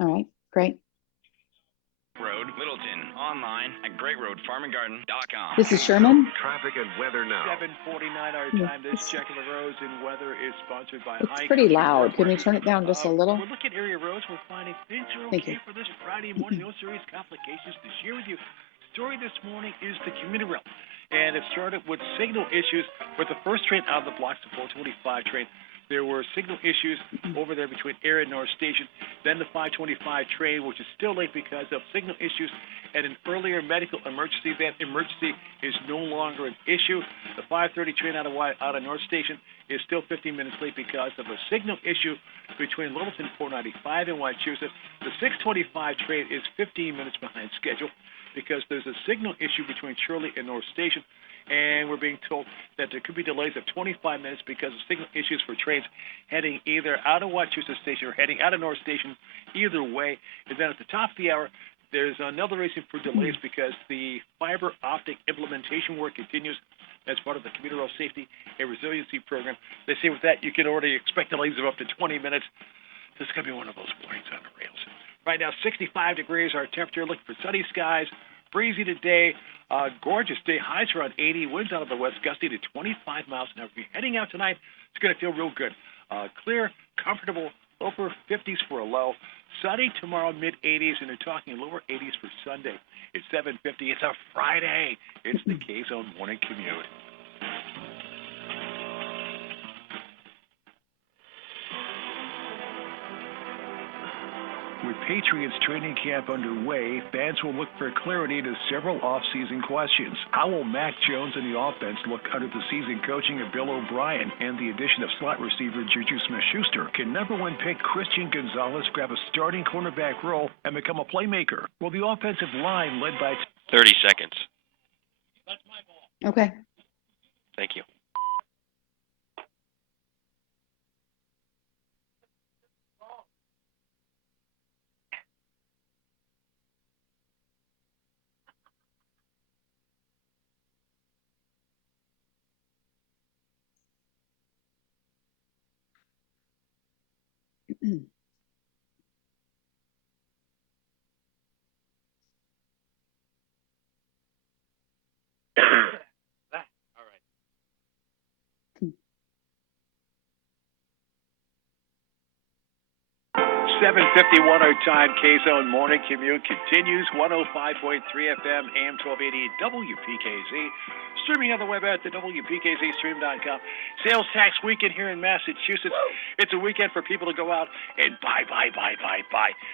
All right, great. Road, Littleton, online at greatroadfarmandgarden.com. This is Sherman. Traffic and weather now. 7:49 our Yeah, time. This check of the roads and weather is sponsored by it's High pretty Country loud. Can we Workwear. turn it down just a little? We're looking at area roads. We're finding things are Thank you. okay for this Friday morning. No serious complications to share with you. Story this morning is the commuter rail, and it started with signal issues with the first train out of the blocks, the 425 train. There were signal issues over there between Air and North Station. Then the 525 train, which is still late because of signal issues and an earlier medical emergency. That emergency is no longer an issue. The 530 train out of North Station is still 15 minutes late because of a signal issue between Littleton 495 and Wachusett. The 625 train is 15 minutes behind schedule because there's a signal issue between Shirley and North Station. And we're being told that there could be delays of 25 minutes because of signal issues for trains heading either out of Wachusett Station or heading out of North Station, either way. And then at the top of the hour, there's another reason for delays because the fiber optic implementation work continues as part of the Commuter Rail Safety and Resiliency Program. They say with that, you can already expect delays of up to 20 minutes. This is going to be one of those mornings on the rails. Right now, 65 degrees, our temperature, looking for sunny skies, breezy today. Gorgeous day. Highs around 80. Winds out of the west gusty to 25 miles an hour. If you're heading out tonight, it's going to feel real good. Clear, comfortable, upper 50s for a low. Sunny tomorrow, mid-80s, and they're talking lower 80s for Sunday. It's 7:50. It's a Friday. It's the K-Zone Morning Commute. With Patriots training camp underway, fans will look for clarity to several off-season questions. How will Mac Jones and the offense look under the season coaching of Bill O'Brien and the addition of slot receiver Juju Smith-Schuster? Can number one pick Christian Gonzalez grab a starting cornerback role and become a playmaker? Will the offensive line led by 30 seconds. That's my ball. Okay. Thank you. All right. 7:51 our time. K-Zone Morning Commute continues. 105.3 FM, AM 1280, WPKZ. Streaming on the web at the WPKZstream.com. Sales tax weekend here in Massachusetts. It's a weekend for people to go out and buy.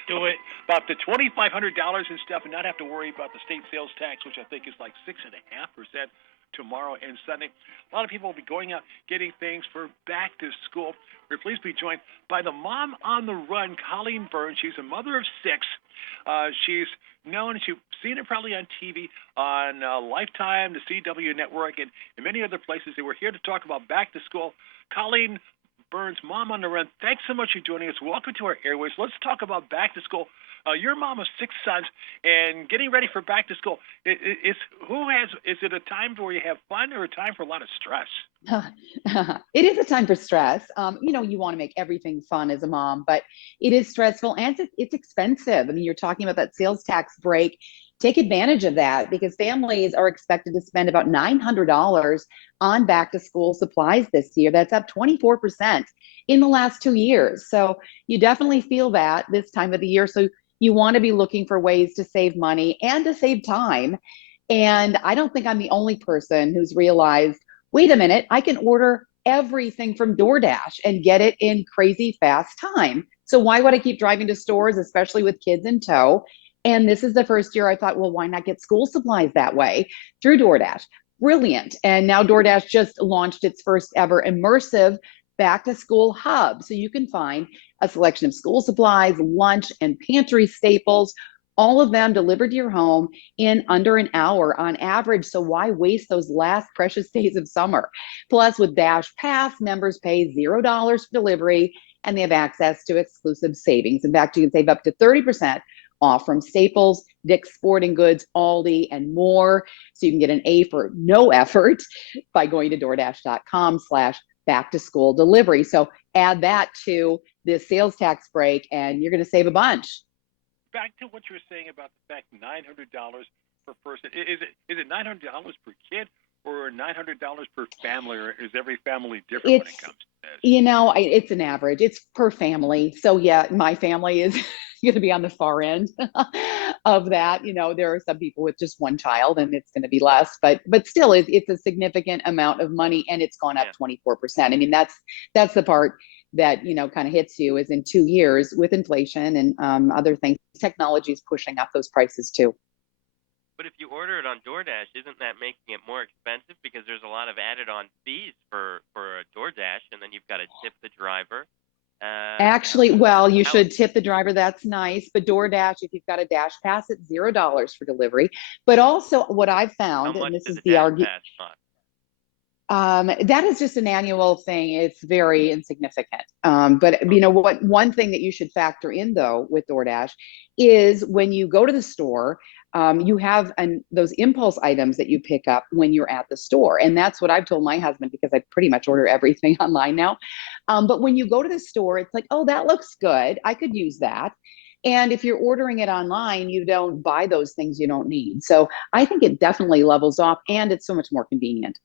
Do it. About the $2,500 and stuff and not have to worry about the state sales tax, which I think is like 6.5% tomorrow and Sunday. A lot of people will be going out getting things for back to school. We're pleased to be joined by the mom on the run, Colleen Burns. She's a mother of 6. She's known, you've seen her probably on TV, on Lifetime, the CW Network, and many other places. They were here to talk about back to school. Colleen Burns, mom on the run, thanks so much for joining us. Welcome to our airways. Let's talk about back to school. You're a mom of 6 sons and getting ready for back to school. Is it a time where you have fun or a time for a lot of stress? It is a time for stress. You want to make everything fun as a mom, but it is stressful and it's expensive. I mean, you're talking about that sales tax break. Take advantage of that because families are expected to spend about $900 on back to school supplies this year. That's up 24% in the last 2 years. So you definitely feel that this time of the year. So you want to be looking for ways to save money and to save time. And I don't think I'm the only person who's realized, wait a minute, I can order everything from DoorDash and get it in crazy fast time. So why would I keep driving to stores, especially with kids in tow? And this is the first year I thought, well, why not get school supplies that way through DoorDash? Brilliant. And now DoorDash just launched its first ever immersive back to school hub. So you can find a selection of school supplies, lunch, and pantry staples, all of them delivered to your home in under an hour on average. So why waste those last precious days of summer? Plus, with Dash Pass, members pay $0 for delivery, and they have access to exclusive savings. In fact, you can save up to 30% off from Staples, Dick's Sporting Goods, Aldi, and more. So you can get an A for no effort by going to DoorDash.com/back-to-school delivery. So add that to this sales tax break, and you're going to save a bunch. back to what you were saying about the fact $900 per person. Is it $900 per kid or $900 per family, or is every family different when it It's, comes to this? it's an average. It's per family. So yeah, my family is going to be on the far end of that. There are some people with just one child, and it's going to be less, but still, it's a significant amount of money, and it's gone up Yeah. 24%. I mean, that's the part that kind of hits you, is in 2 years with inflation and other things. Technology is pushing up those prices too. But if you order it on DoorDash, isn't that making it more expensive because there's a lot of added-on fees for a DoorDash, and then you've got to tip the driver? Actually, well, you How should tip the driver. That's nice. But DoorDash, if you've got a Dash Pass, it's $0 for delivery. But also, what I've how found, and much this does is the the Dash argument, Pass cost? that is just an annual thing. It's very insignificant. But what? One thing that you should factor in though with DoorDash is when you go to the store, you have those impulse items that you pick up when you're at the store, and that's what I've told my husband, because I pretty much order everything online now. But when you go to the store, it's like, oh, that looks good. I could use that. And if you're ordering it online, you don't buy those things you don't need. So I think it definitely levels off, and it's so much more convenient.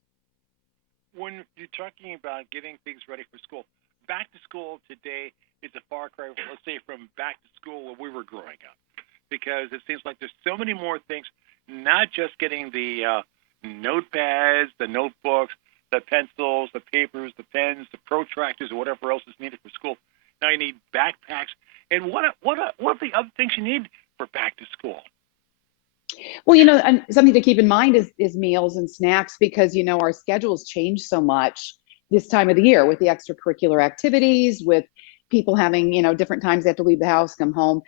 When you're talking about getting things ready for school, back to school today is a far cry, let's say, from back to school when we were growing up, because it seems like there's so many more things, not just getting the notepads, the notebooks, the pencils, the papers, the pens, the protractors, or whatever else is needed for school. Now you need backpacks. And what are the other things you need for back to school? Well, and something to keep in mind is meals and snacks, because our schedules change so much this time of the year with the extracurricular activities, with people having different times they have to leave the house, come home.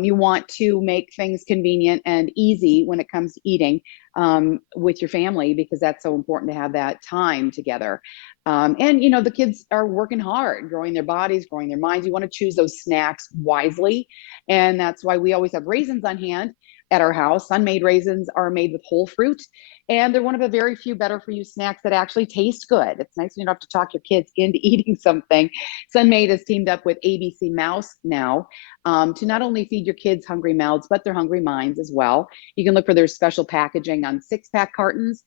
You want to make things convenient and easy when it comes to eating with your family, because that's so important to have that time together. And the kids are working hard, growing their bodies, growing their minds. You want to choose those snacks wisely, and that's why we always have raisins on hand at our house. Sun-made raisins are made with whole fruit, and they're one of the very few better for you snacks that actually taste good. It's nice when you don't have to talk your kids into eating something. Sun-made has teamed up with ABC Mouse now to not only feed your kids hungry mouths, but their hungry minds as well. You can look for their special packaging on 6-pack cartons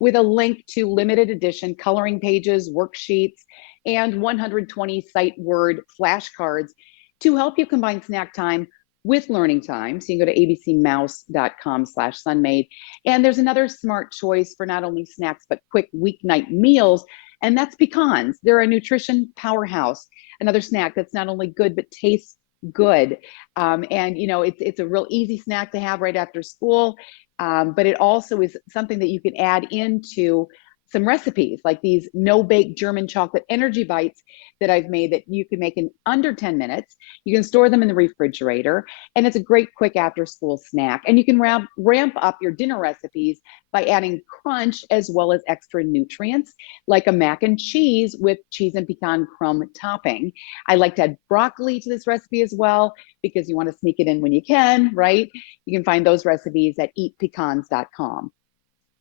with a link to limited edition coloring pages, worksheets, and 120 sight word flashcards to help you combine snack time with learning time. So you can go to abcmouse.com/sunmade. And there's another smart choice for not only snacks, but quick weeknight meals. And that's pecans. They're a nutrition powerhouse. Another snack that's not only good, but tastes good. And it's a real easy snack to have right after school. But it also is something that you can add into some recipes, like these no-bake German chocolate energy bites that I've made that you can make in under 10 minutes. You can store them in the refrigerator, and it's a great quick after-school snack. And you can ramp up your dinner recipes by adding crunch as well as extra nutrients, like a mac and cheese with cheese and pecan crumb topping. I like to add broccoli to this recipe as well, because you want to sneak it in when you can, right? You can find those recipes at eatpecans.com.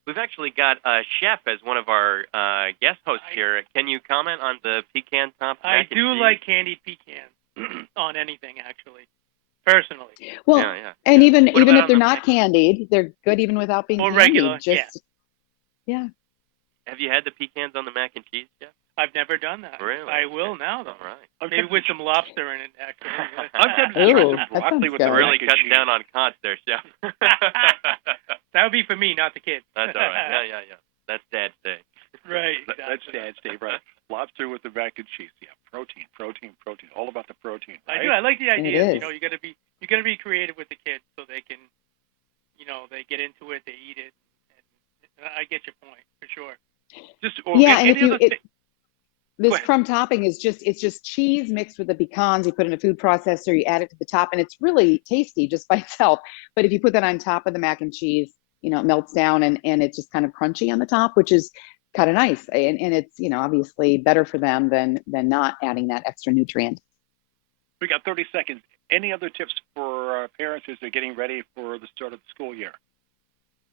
We've actually got a chef as one of our guest hosts here. Can you comment on the pecan top? I mac and do cheese? like candied pecans on anything, actually, personally. Well, Yeah. and What even about if on they're the not candied, they're good even without being Or candied. regular, Just yeah. Have you had the pecans on the mac and cheese yet? I've never done that. Really? I will now, though. All right. Maybe with some lobster in it, actually. I'm tempted to try Ooh, some that broccoli sounds with the good. Really mac and cutting cheese. down on costs there, chef. That would be for me, not the kids. That's all right. Yeah. That's Dad's day. Right. That's exactly. Dad's day, right? Lobster with the mac and cheese. Yeah, protein. All about the protein. I Right? do. I like the idea. is. You gotta be creative with the kids so they can, they get into it, they eat it. And I get your point for sure. Just Yeah, and any other thing? this ahead. crumb topping is just cheese mixed with the pecans. You put in a food processor, you add it to the top, and it's really tasty just by itself. But if you put that on top of the mac and cheese, it melts down, and it's just kind of crunchy on the top, which is kind of nice. And it's obviously better for them than not adding that extra nutrient. We got 30 seconds. Any other tips for parents as they're getting ready for the start of the school year?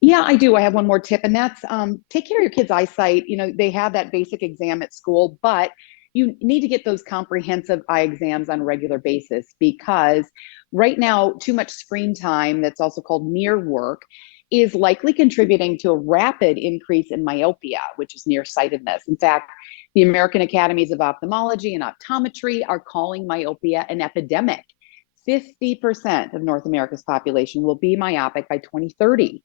Yeah, I do. I have one more tip, and that's take care of your kids' eyesight. They have that basic exam at school, but you need to get those comprehensive eye exams on a regular basis, because right now, too much screen time, that's also called near work, is likely contributing to a rapid increase in myopia, which is nearsightedness. In fact, the American Academies of Ophthalmology and Optometry are calling myopia an epidemic. 50% of North America's population will be myopic by 2030.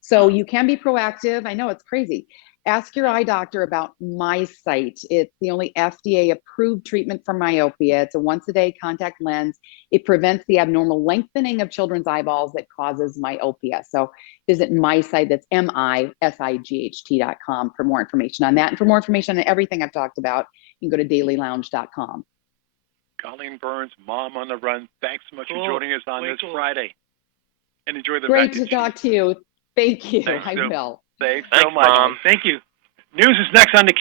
So you can be proactive. I know it's crazy. Ask your eye doctor about MySight. It's the only FDA approved treatment for myopia. It's a once a day contact lens. It prevents the abnormal lengthening of children's eyeballs that causes myopia. So visit MySight, that's MISIGHT.com, for more information on that. And for more information on everything I've talked about, you can go to dailylounge.com. Colleen Burns, Mom on the Run, thanks so much Cool. for joining us on Way this cool. Friday. And enjoy the Great mac to and talk cheese. to you. Thank you. Thanks, I Sue. will. Thanks so Thanks, much. Mom. Thank you. News is next on the